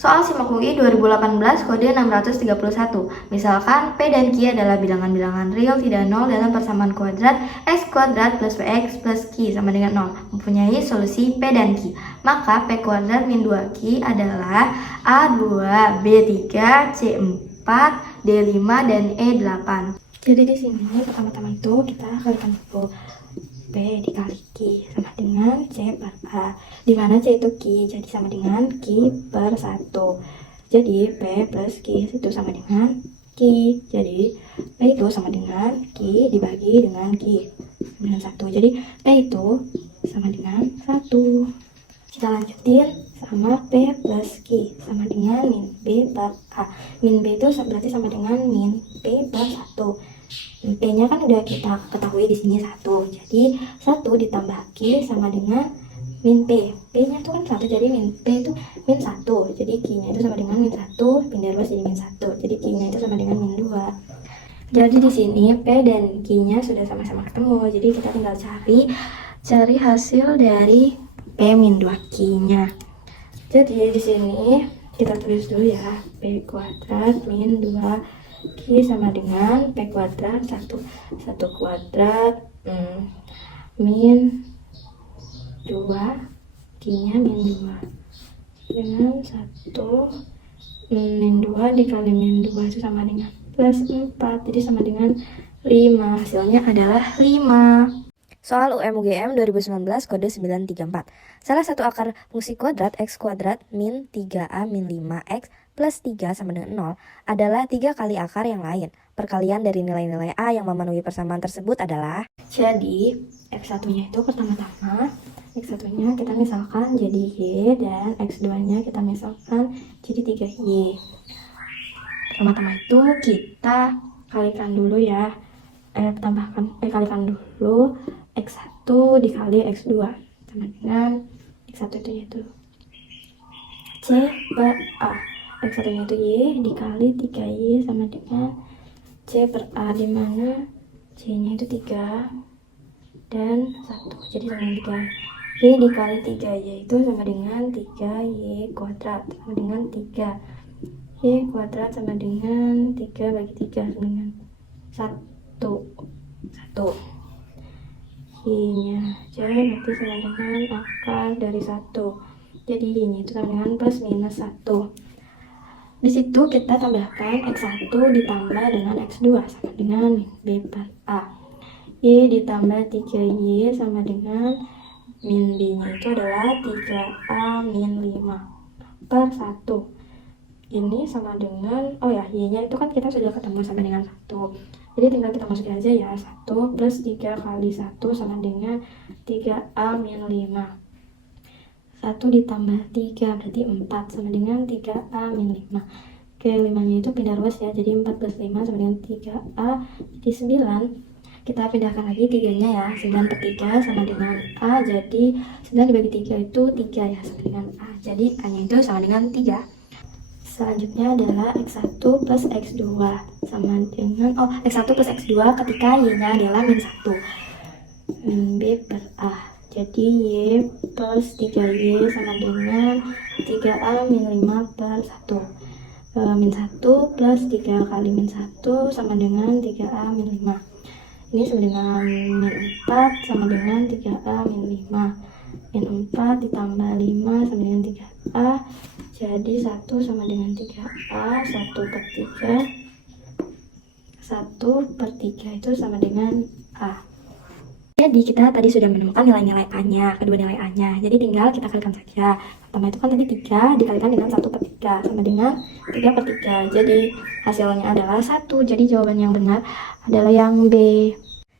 Soal SIMAK UI 2018 kode 631. Misalkan P dan Q adalah bilangan-bilangan real tidak nol dalam persamaan kuadrat X kuadrat plus PX plus Q sama dengan 0. Mempunyai solusi P dan Q. Maka P kuadrat min 2Q adalah A2, B3, C4, D5, dan E8. Jadi di sini pertama-tama itu kita kalikan dulu. P dikali Q sama dengan C per A, di mana C itu Q, jadi sama dengan Q per 1. Jadi P plus Q itu sama dengan Q, jadi P itu sama dengan Q dibagi dengan Q dengan 1. Jadi P itu sama dengan 1. Kita lanjutin sama P plus Q sama dengan min B per A. Min B itu berarti sama dengan min P per 1. P-nya kan udah kita ketahui di sini 1. Jadi 1 ditambah Q sama dengan min P. P-nya tuh kan 1, jadi min P itu min 1. Jadi Q-nya itu sama dengan min 1, pindah 2 jadi min 1. Jadi Q-nya itu sama dengan min 2. Jadi di sini P dan Q-nya sudah sama-sama ketemu. Jadi kita tinggal cari hasil dari P min 2 Q-nya. Jadi di sini kita tulis dulu ya, P kuadrat min 2 Q sama dengan P kuadrat 1 kuadrat min 2 Q-nya min 2 dengan 1 min 2 dikali min 2 itu sama dengan plus 4, jadi sama dengan 5. Hasilnya adalah 5. Soal UM-UGM 2019 kode 934. Salah satu akar fungsi kuadrat X kuadrat min 3A min 5X plus 3 sama dengan 0 adalah 3 kali akar yang lain. Perkalian dari nilai-nilai A yang memenuhi persamaan tersebut adalah. Jadi X1-nya itu pertama-tama X1-nya kita misalkan jadi Y dan X2-nya kita misalkan jadi 3Y. Pertama-tama itu kita kalikan dulu ya. Kalikan dulu X1 dikali X2 sama dengan X1 itu yaitu C per A. X1 nya itu Y dikali 3Y sama dengan C per A, di mana C nya itu 3 dan 1, jadi sama dengan 3. Y dikali 3Y itu sama dengan 3Y kuadrat sama dengan 3. Y kuadrat sama dengan 3 bagi 3 sama dengan 1. Y-nya jadi berarti sama dengan akar dari 1. Jadi Y-nya itu sama dengan plus minus 1. Di situ kita tambahkan X1 ditambah dengan X2 sama dengan B per A. Y ditambah 3Y sama dengan min B-nya itu adalah 3A min 5 per 1. Ini sama dengan, Y-nya itu kan kita sudah ketemu sama dengan 1. Jadi tinggal kita masukin aja ya, 1 plus 3 kali 1 sama dengan 3A min 5. 1 ditambah 3 berarti 4 sama dengan 3A min 5. Oke, 5-nya itu pindah ruas ya, jadi 4 plus 5 sama dengan 3A, jadi 9. Kita pindahkan lagi 3-nya ya, 9 per 3 sama dengan A, jadi 9 dibagi 3 itu 3 ya, sama dengan A. Jadi A-nya itu sama dengan 3. Selanjutnya adalah X1 plus X2 sama dengan X1 plus X2 ketika Y-nya adalah min 1 min B per A. Jadi Y plus 3Y sama dengan 3A min 5 per 1. Min 1 plus 3 kali min 1 sama dengan 3A min 5. Ini sama dengan min 4 sama dengan 3A min 5. Min 4 ditambah 5 sama dengan 3A. Jadi 1 sama dengan 3A, 1 per 3. 1 per 3 itu sama dengan A. Jadi kita tadi sudah menemukan nilai-nilai A-nya, kedua nilai A-nya. Jadi tinggal kita kalikan saja. Pertama itu kan tadi 3 dikalikan dengan 1 per 3 sama dengan 3 per 3. Jadi hasilnya adalah 1. Jadi jawaban yang benar adalah yang B.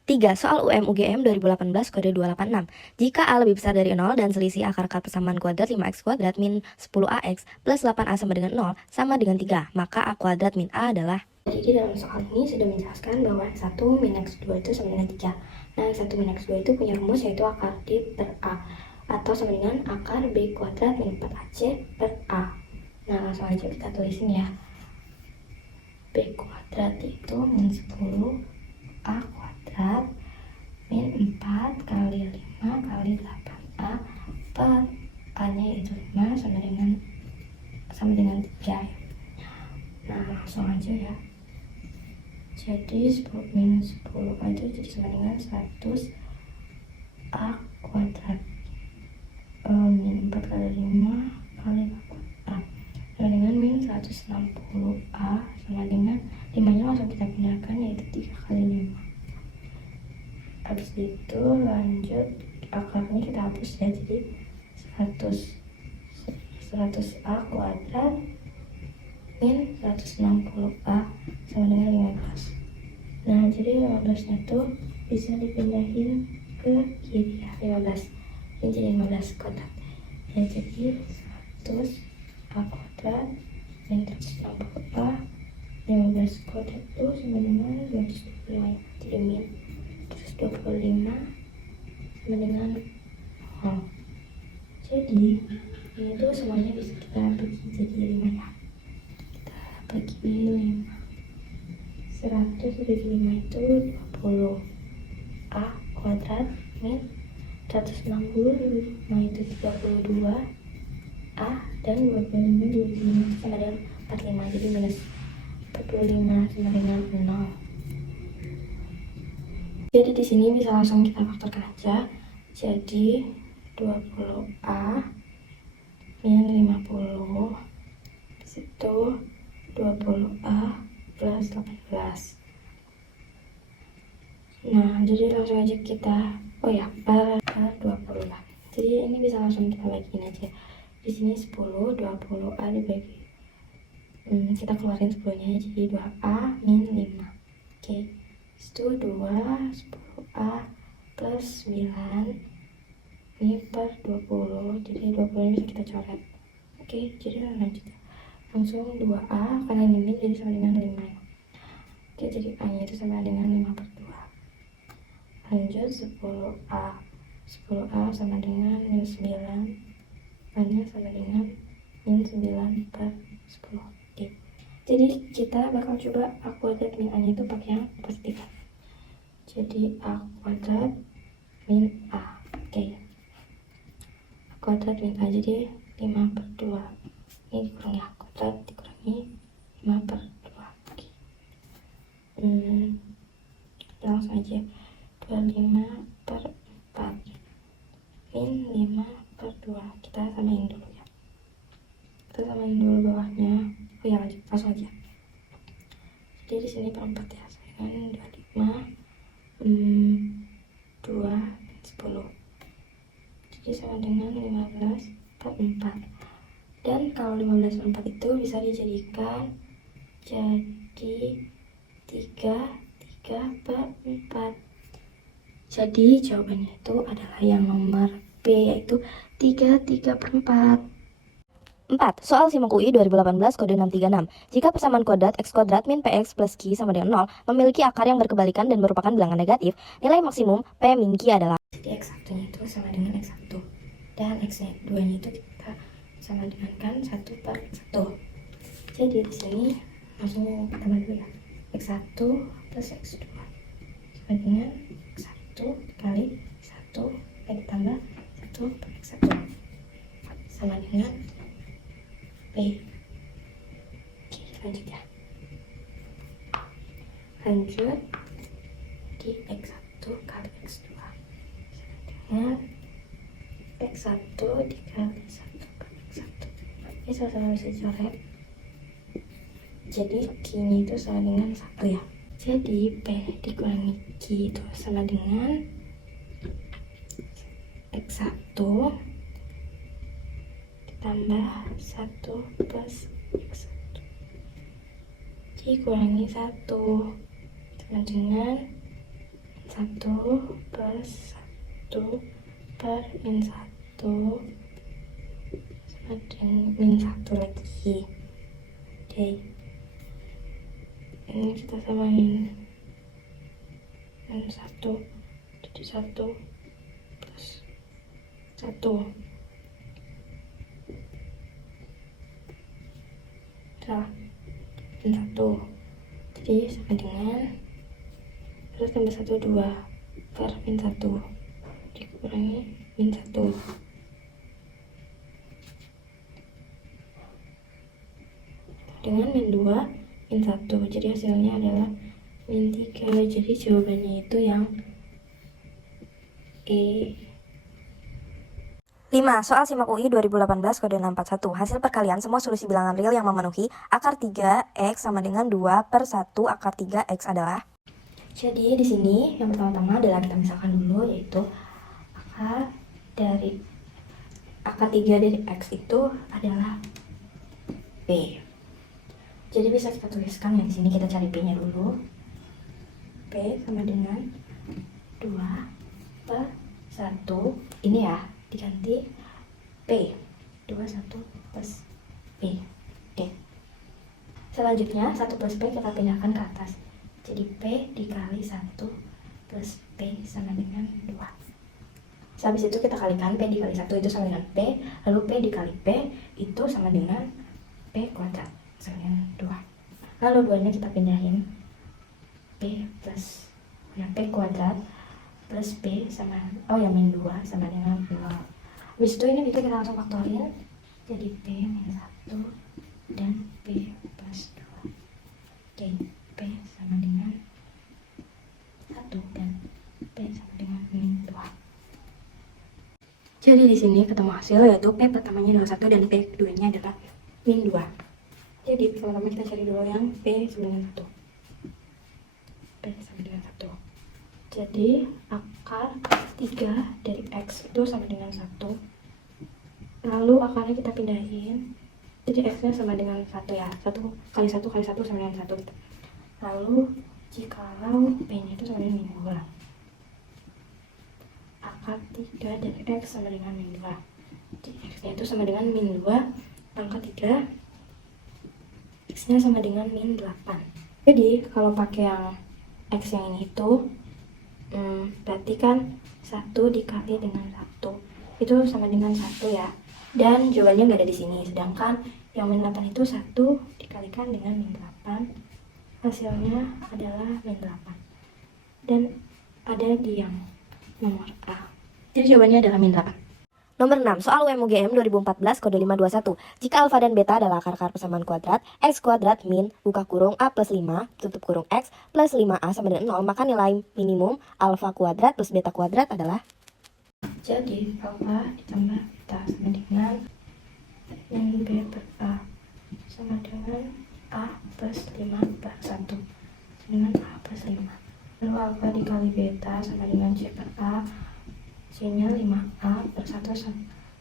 3. Soal UM-UGM 2018 kode 286. Jika A lebih besar dari 0 dan selisih akar-akar persamaan kuadrat 5X kuadrat min 10AX plus 8A sama dengan 0 sama dengan 3, maka A kuadrat min A adalah. Jadi dalam soal ini sudah menjelaskan bahwa X1 min X2 itu sama dengan 3. Nah, X1 min X2 itu punya rumus yaitu akar D per A atau sama dengan akar B kuadrat min 4AC per A. Nah, langsung aja kita tulisin ya. B kuadrat itu min 10A kuadrat min 4 kali 5 kali 8A per A nya itu 5 sama dengan 1 sama dengan 3 ya. Nah langsung aja ya. Jadi 10 minus 10A itu jadi sama dengan 100A kuadrat min 4 kali 5 kali A sama dengan min 160A sama dengan 5 nya langsung kita pindahkan, yaitu 3 kali 5. Habis itu lanjut akarnya kita hapus ya, jadi 100A kuadrat min 160A sama dengan 15. Nah jadi 15 nya tuh bisa dipindahin ke kiri ya, 15 ini jadi 15 kuadrat ya, jadi 100A kuadrat min 160A 15 kuadrat itu sama dengan 225 ya, jadi min 125 sama dengan 0. Jadi ini tuh semuanya bisa kita bagi jadi 5 ya, kita bagi 5. 100 bagi 5 itu 20A kuadrat min 160 itu 32A dan 25 itu sama dengan 45, jadi minus 45 sama dengan 0. Jadi di sini bisa langsung kita faktorkan aja, jadi 20A min 50 disitu 20A plus 18. Nah jadi langsung aja kita per 20 lah. Jadi ini bisa langsung kita bagiin aja. Di sini 10, 20A dibagi kita keluarin 10 nya jadi 2A min 5. Oke, itu 2 10A plus 9 ini per 20, jadi 20 bisa kita coret. Oke, jadi lanjut langsung 2A karena ini jadi sama dengan 5 ya. Oke, jadi A nya itu sama dengan 5 per 2. Lanjut 10A sama dengan min 9, A nya sama dengan min 9 per 10. Oke, jadi kita bakal coba A kuadrat min A nya itu pakai yang positif. Jadi A kuadrat min A. Oke, A kuadrat min A jadi 5 per 2. Ini dikurangi A kuadrat dikurangi 5 per 2. Oke. Langsung aja 25 per 4 min 5 per 2. Kita samain dulu ya. Kita samain dulu bawahnya. Oh ya, lanjut langsung aja. Jadi di sini per 4 ya. Dengan 25 2 10. Jadi sama dengan 15 per 4. Dan kalau 15 per 4 itu bisa dijadikan jadi 3 per 4. Jadi jawabannya itu adalah yang nomor B, yaitu 3 per 4. 4. Soal SIMOK UI 2018 kode 636. Jika persamaan kuadrat x kuadrat min px plus q sama dengan 0 memiliki akar yang berkebalikan dan merupakan bilangan negatif, nilai maksimum p min q adalah. Jadi x1 nya itu sama dengan x1 dan x2 nya itu kita sama dengan kan 1 per x1. Jadi di sini langsung kita bagi ya, x1 plus x2 sama dengan x1 kali 1 ditambah 1 per x1 sama dengan P. Oke, lanjut ya. Lanjut di x1 kali x2 dengan x1 dikali 1 per x1. Ini sama-sama bisa coret. Jadi q-nya itu sama dengan 1 ya. Jadi P dikurangi q itu sama dengan x1 ditambah 1 plus x1 dikurangi 1 sama dengan 1 plus 1 per min 1 sama dengan min 1 lagi. Oke, ini kita samain min 1 jadi 1 plus 1 min 1 jadi sama dengan terus tambah 1 2 per min 1 dikurangi min 1. dengan min 2 min 1. Jadi hasilnya adalah min 3. Jadi jawabannya itu yang E. 5. Soal SIMAK UI 2018 kode 641. Hasil perkalian semua solusi bilangan real yang memenuhi akar 3x sama dengan 2/1 akar 3x adalah. Jadi di sini yang pertama-tama adalah kita misalkan dulu, yaitu akar 3 dari x itu adalah P. Jadi bisa kita tuliskan ya, di sini kita cari P-nya dulu. P sama dengan 2/1. Ini ya, diganti P. 21 plus P. Oke. Selanjutnya 1 plus P kita pindahkan ke atas. Jadi P dikali 1 plus P sama dengan 2. Habis itu kita kalikan P dikali 1 itu sama dengan P. Lalu P dikali P itu sama dengan P kuadrat sama dengan 2. Lalu 2-nya kita pindahin. P plus P kuadrat plus P sama min 2 sama dengan 0. Habis itu ini bisa kita langsung faktorin. Jadi P min 1 dan P plus 2. Oke, P sama dengan 1 dan P sama dengan min 2. Jadi di sini ketemu hasil, yaitu P pertamanya adalah 1 dan P keduanya adalah min 2. Jadi pertama kita cari dulu yang P sama dengan 1. P sama dengan 1. Jadi akar 3 dari X itu sama dengan 1. Lalu akarnya kita pindahin. Jadi X-nya sama dengan 1 ya. 1 kali 1 kali 1 sama dengan 1. Lalu jikalau P-nya itu sama dengan min 2. Akar 3 dari X sama dengan min 2. Jadi X-nya itu sama dengan min 2 pangkat 3. X-nya sama dengan min 8. Jadi kalau pakai yang X yang ini itu berarti kan 1 dikali dengan 1 itu sama dengan 1 ya. Dan jawabannya nggak ada di sini. Sedangkan yang min 8 itu 1 dikalikan dengan min 8. Hasilnya adalah min 8. Dan ada di yang nomor A. Jadi jawabannya adalah min 8. Nomor 6. Soal UM-UGM 2014 kode 521. Jika alfa dan beta adalah akar-akar persamaan kuadrat, x kuadrat min buka kurung a plus 5 tutup kurung x plus 5a sama dengan 0, maka nilai minimum alfa kuadrat plus beta kuadrat adalah. Jadi alfa ditambah beta sama dengan min b per a sama dengan a plus 5 per 1 dengan a plus 5. Lalu alfa dikali beta sama dengan c per a. C-nya 5A per 1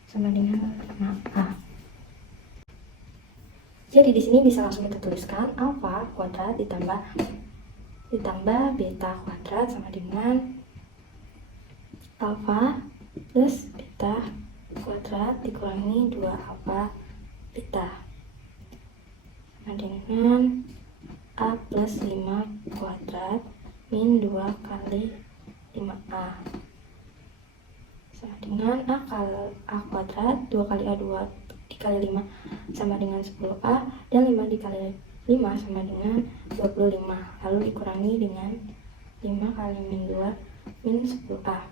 sama dengan 5A. Jadi di sini bisa langsung kita tuliskan alfa kuadrat ditambah beta kuadrat sama dengan alfa plus beta kuadrat dikurangi 2 alfa beta sama dengan a plus 5 kuadrat min 2 kali 5A sama dengan a kuadrat 2 kali a 2 dikali 5 sama dengan 10a dan 5 dikali 5 sama dengan 25, lalu dikurangi dengan 5 kali min 2 min 10a,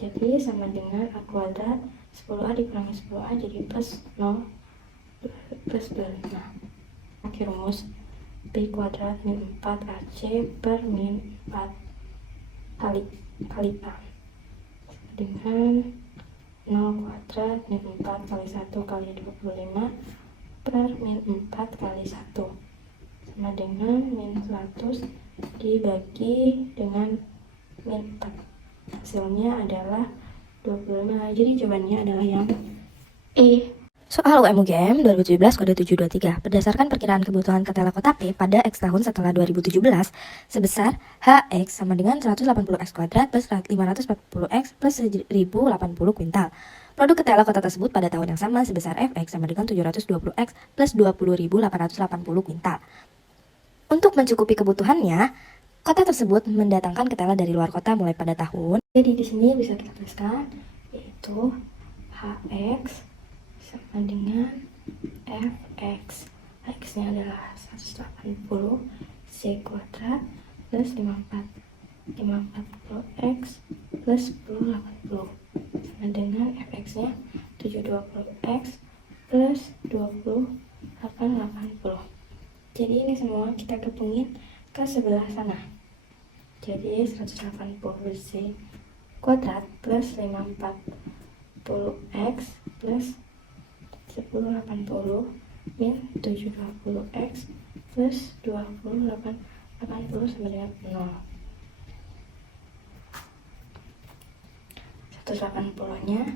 jadi sama dengan a kuadrat 10a dikurangi 10a jadi plus 0 plus 5. Akhir rumus b kuadrat min 4ac per min 4 kali a dengan 0 kuadrat min 4 kali 1 kali 25 per min 4 kali 1 sama dengan min 100 dibagi dengan min 4. Hasilnya adalah 25. Jadi jawabannya adalah yang E. Soal UM-UGM 2017 kode 723. Berdasarkan perkiraan kebutuhan ketela kota P pada X tahun setelah 2017 sebesar HX sama dengan 180X kuadrat plus 540X plus 1080 kuintal. Produk ketela kota tersebut pada tahun yang sama sebesar FX sama dengan 720X plus 20.880 kuintal. Untuk mencukupi kebutuhannya, kota tersebut mendatangkan ketela dari luar kota mulai pada tahun. Jadi di sini bisa kita tuliskan yaitu HX sama dengan fx. X-nya adalah 180 c kuadrat plus 540x plus 1080 sama dengan fx-nya 720x plus 20.880. Jadi ini semua kita gabungin ke sebelah sana. Jadi 180c kuadrat plus 540x plus 1080 min 720x plus 80 sama dengan 0. 180-nya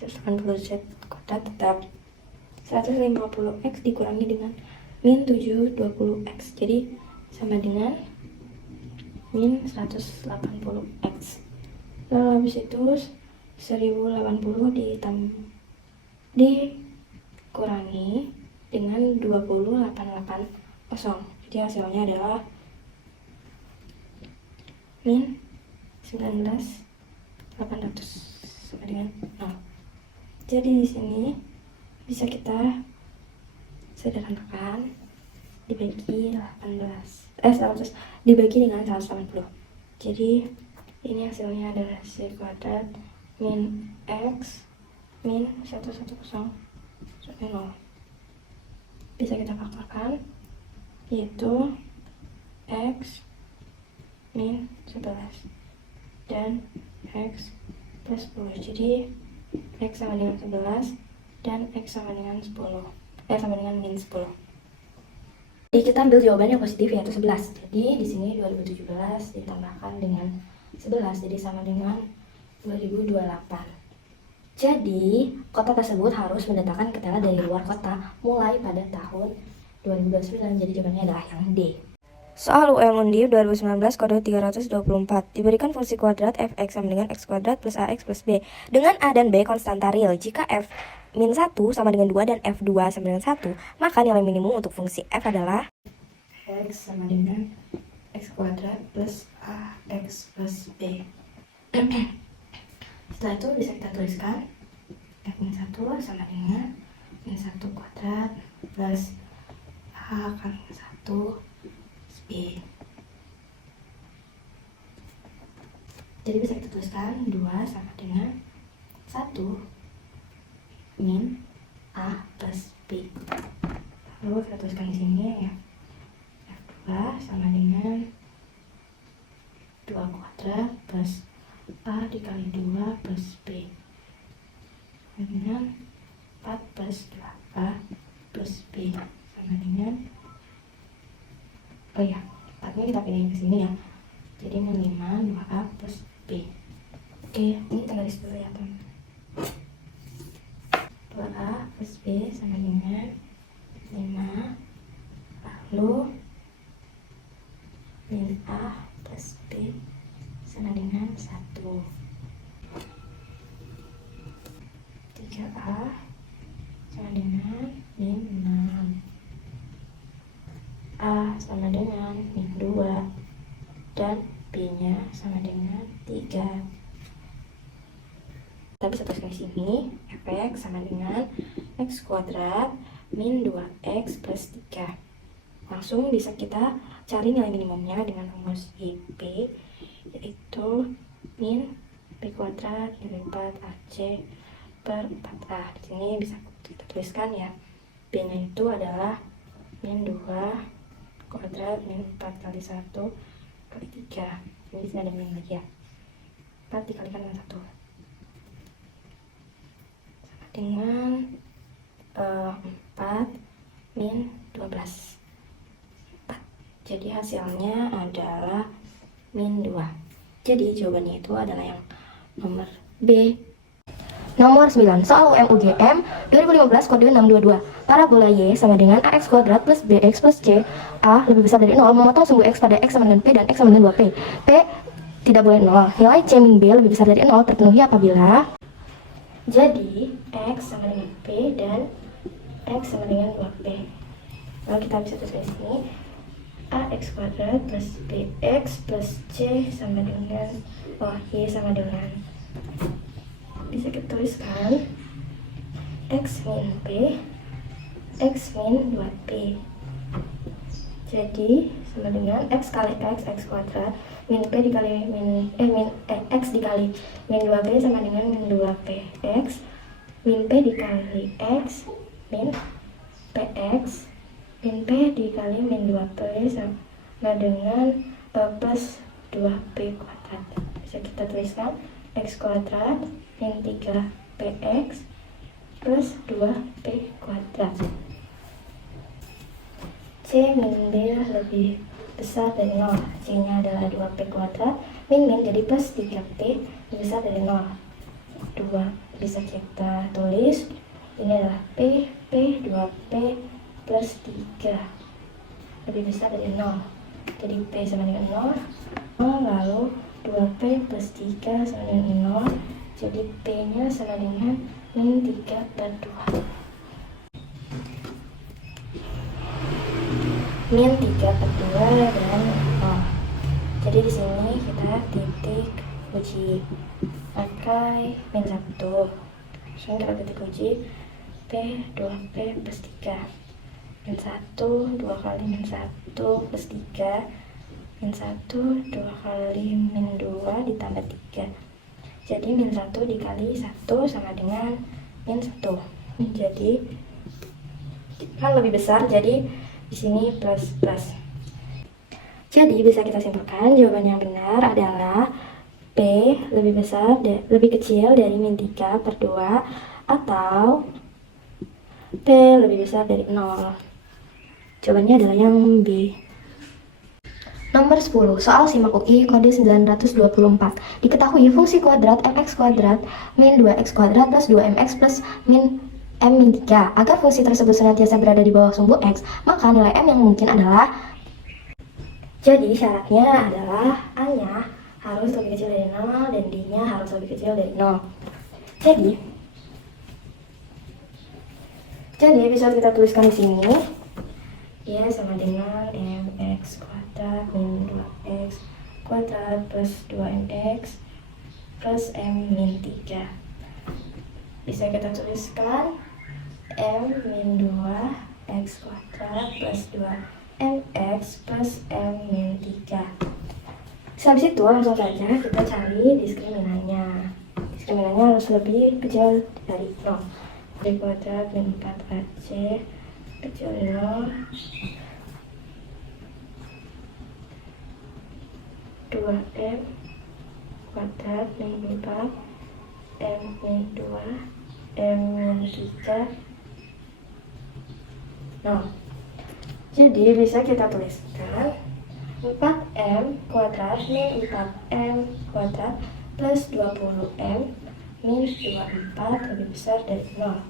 180z kuadrat tetap 150x dikurangi dengan min 720x, jadi sama dengan min 180x. Lalu habis itu 1080 dikurangi dengan 20880, jadi hasilnya adalah min 19.800 sama dengan 0. Jadi di sini bisa kita sederhanakan, dibagi 100 dibagi dengan 180. Jadi ini hasilnya adalah c kuadrat min x min 110 sampai 0. Bisa kita faktorkan, yaitu x min 11 dan x plus 10. Jadi x sama dengan 11 dan x sama dengan 10, sama dengan min 10. Jadi kita ambil jawaban yang positif, yaitu 11. Jadi di sini 2017 ditambahkan dengan 11, jadi sama dengan 2028. Jadi kota tersebut harus mendatangkan ketela dari luar kota mulai pada tahun 2029. Jadi jawabannya adalah yang D. Soal UM Undip 2019 kode 324, diberikan fungsi kuadrat fx sama dengan x kuadrat plus ax plus b dengan a dan b konstanta real. Jika f min 1 sama dengan 2 dan f2 sama dengan 1, maka nilai minimum untuk fungsi f adalah x sama dengan x kuadrat plus ax plus b. Setelah itu bisa kita tuliskan f min 1 sama dengan min 1 kuadrat plus a kali 1 B. Jadi bisa kita tuliskan 2 sama dengan 1 min A plus B. Lalu kita tuliskan di sini ya, F2 sama dengan 2 kuadrat plus A dikali 2 plus B dengan 4 plus 2A plus B sama dengan, oh ya, 4-nya kita pilih ke sini ya. Jadi min 5 2A plus B. Oke, ini kita garis dulu ya, teman. 2A plus B sama dengan 5. Lalu min A plus B sama dengan 1. 3A sama dengan min 6. A sama dengan min 2 dan B nya sama dengan 3. Kita bisa tuliskan di sini fx sama dengan x kuadrat min 2x plus 3. Langsung bisa kita cari nilai minimumnya dengan rumus IP, yaitu min b kuadrat min 4ac per 4a. Di sini bisa kita tuliskan ya, b nya itu adalah min 2 kuadrat min 4 kali 1 kali 3. Ini sini ada min lagi ya, 4 dikalikan dengan 1 sama dengan 4 min 12 4. Jadi hasilnya adalah min 2. Jadi jawabannya itu adalah yang nomor B. Nomor 9, soal UM-UGM 2015 kode 622. Parabola Y sama dengan AX kuadrat plus BX plus C. A lebih besar dari 0, memotong sumbu X pada X sama dengan P dan X sama dengan 2P. P tidak boleh 0. Nilai C min B lebih besar dari 0 terpenuhi apabila. Jadi X sama dengan P dan X sama dengan 2P. Lalu kita bisa tulis di sini AX kuadrat plus BX plus C sama dengan Y sama dengan, bisa kita tuliskan X min P X min 2P. Jadi sama dengan X kali X kuadrat min P dikali X dikali min 2P sama dengan min 2P. X min P dikali X min PX min P dikali min 2P sama dengan plus 2P kuadrat. Bisa kita tuliskan X kuadrat min 3PX plus 2P kuadrat. C min B lebih besar dari 0. C nya adalah 2P kuadrat, min jadi plus 3P lebih besar dari 0. 2 bisa kita tulis ini adalah P 2P plus 3 lebih besar dari 0. Jadi P sama dengan 0, lalu 2P plus 3 sama dengan 0. Jadi P nya sama dengan min 3/2. Min 3/2 dan 0. Jadi di sini kita titik uji pakai min 1. Sekarang kita titik uji P 2P plus 3 min 1 2 kali min 1 plus 3 min 1 2 kali min 2 ditambah 3. Jadi min 1 dikali 1 sama dengan min 1. Jadi kan lebih besar, jadi di sini plus plus. Jadi bisa kita simpulkan jawaban yang benar adalah P lebih kecil dari min 3/2 atau P lebih besar dari 0. Jawabannya adalah yang B. Nomor 10, soal simak UI kode 924. Diketahui fungsi kuadrat mx kuadrat min 2x kuadrat plus 2mx plus min m min 3. Agar fungsi tersebut senantiasa berada di bawah sumbu x, maka nilai m yang mungkin adalah. Jadi syaratnya adalah a-nya harus lebih kecil dari 0 dan d-nya harus lebih kecil dari 0. Jadi bisa kita tuliskan di sini. Ya sama dengan mx kuadrat min 2x kuadrat plus 2mx plus m min 3. Bisa kita tuliskan m min 2x kuadrat plus 2mx plus m min 3. Habis itu langsung saja kita cari diskriminannya. Diskriminannya harus lebih kecil dari 0. B kuadrat min 4ac kecil 0 2m kuadrat min 4 m min 2 m min 3 0. Jadi bisa kita tuliskan 4m kuadrat min 4m kuadrat plus 20m min 24 lebih besar dari 0.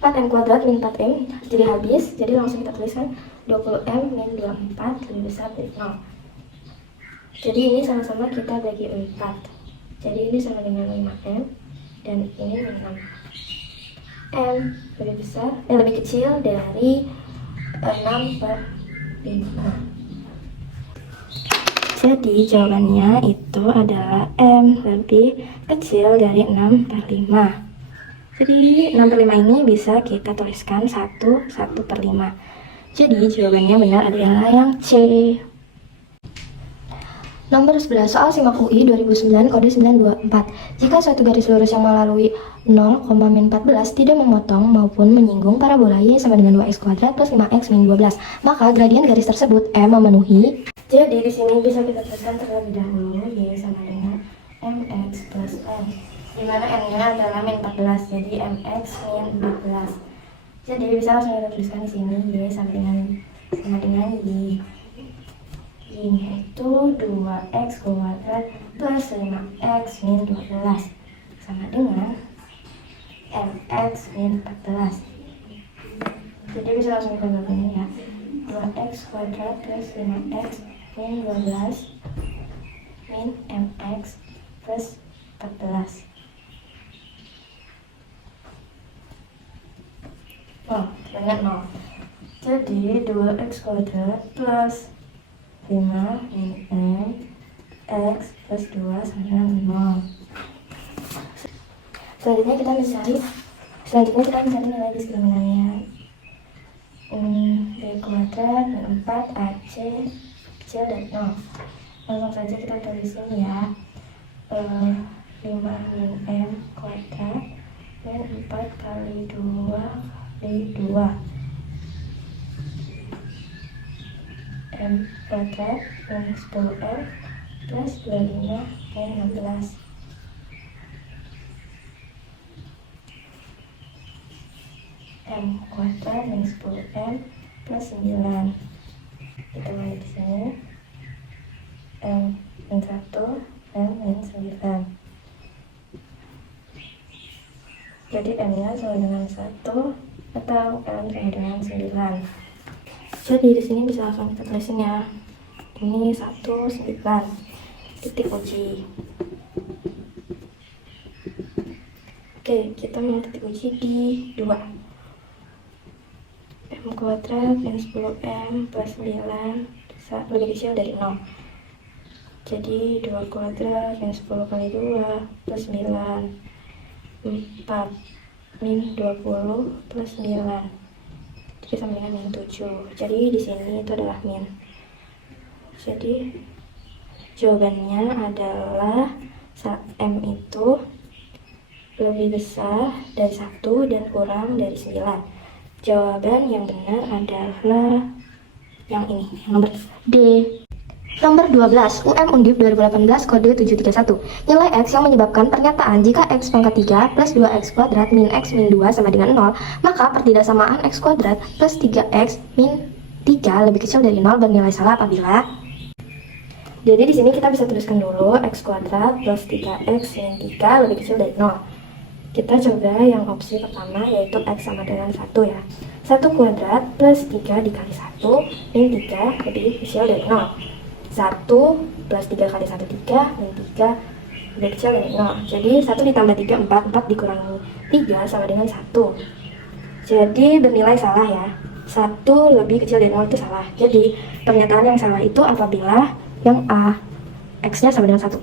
4m kuadrat min 4m jadi habis, jadi langsung kita tuliskan 20m min 24 lebih besar dari 0. Jadi ini sama-sama kita bagi 4. Jadi ini sama dengan 5m dan ini 6. M lebih kecil dari 6/5. Jadi jawabannya itu adalah M lebih kecil dari 6/5. Jadi 6/5 ini bisa kita tuliskan 1/5. Jadi jawabannya benar adalah yang C. Nomor 11, soal simak UI 2009 kode 924. Jika suatu garis lurus yang melalui 0,-14 tidak memotong maupun menyinggung parabola y sama dengan 2x kuadrat plus 5x min 12, maka gradien garis tersebut M memenuhi. Jadi di sini bisa kita tuliskan terlebih dahulu y sama dengan mx plus m, di mana m-nya adalah min 14, jadi mx min 14. Jadi bisa langsung kita tuliskan di sini y sama dengan y. Y-nya itu 2x kuadrat plus 5x min 12 sama dengan mx min 14. Jadi bisa langsung kita gabungin ya. 2x kuadrat plus 5x min 12 min mx plus 14. Oh, banyak 0. Jadi 2x kuadrat plus 5 min m x plus 2 sama dengan 0. Selanjutnya kita mencari nilai diskriminannya. B kuadrat min 4 ac kecil dari 0. Langsung saja kita tulisin ya. 5 min m kuadrat min 4 kali 2 kali 2. M kuadrat min 10M plus 25 kali 16. M kuadrat min 10M plus 9. Kita balik di sini. M min 1, M min 9. Jadi M-nya sama dengan 1 atau M sama dengan 9. Jadi di sini bisa langsung kita tulisin ya. Ini 1, 9. Titik uji. Oke, kita mau titik uji di 2. M kuadrat min 10M plus 9 lebih kecil dari 0. Jadi 2 kuadrat min 10 kali 2 plus 9. 4 min 20 plus 9. Jadi sama dengan min 7. Jadi di sini itu adalah min. Jadi jawabannya adalah M itu lebih besar dari 1 dan kurang dari 9. Jawaban yang benar adalah yang ini, nomor D. Nomor 12, Undip 2018 kode 731. Nilai X yang menyebabkan pernyataan jika X pangkat 3 plus 2X kuadrat min X min 2 sama dengan 0, maka pertidaksamaan X kuadrat plus 3X min 3 lebih kecil dari 0 bernilai salah apabila. Jadi di sini kita bisa tuliskan dulu X kuadrat plus 3X min 3 lebih kecil dari 0. Kita coba yang opsi pertama, yaitu X sama dengan 1 ya. 1 kuadrat plus 3 dikali 1 min 3 lebih kecil dari 0. 1 plus 3 kali 1, 3 min 3 lebih kecil dari 0. Jadi 1 ditambah 3, 4. 4 dikurangi 3 sama dengan 1. Jadi bernilai salah ya. 1 lebih kecil dari 0 itu salah. Jadi pernyataan yang salah itu apabila yang A, X nya sama dengan 1.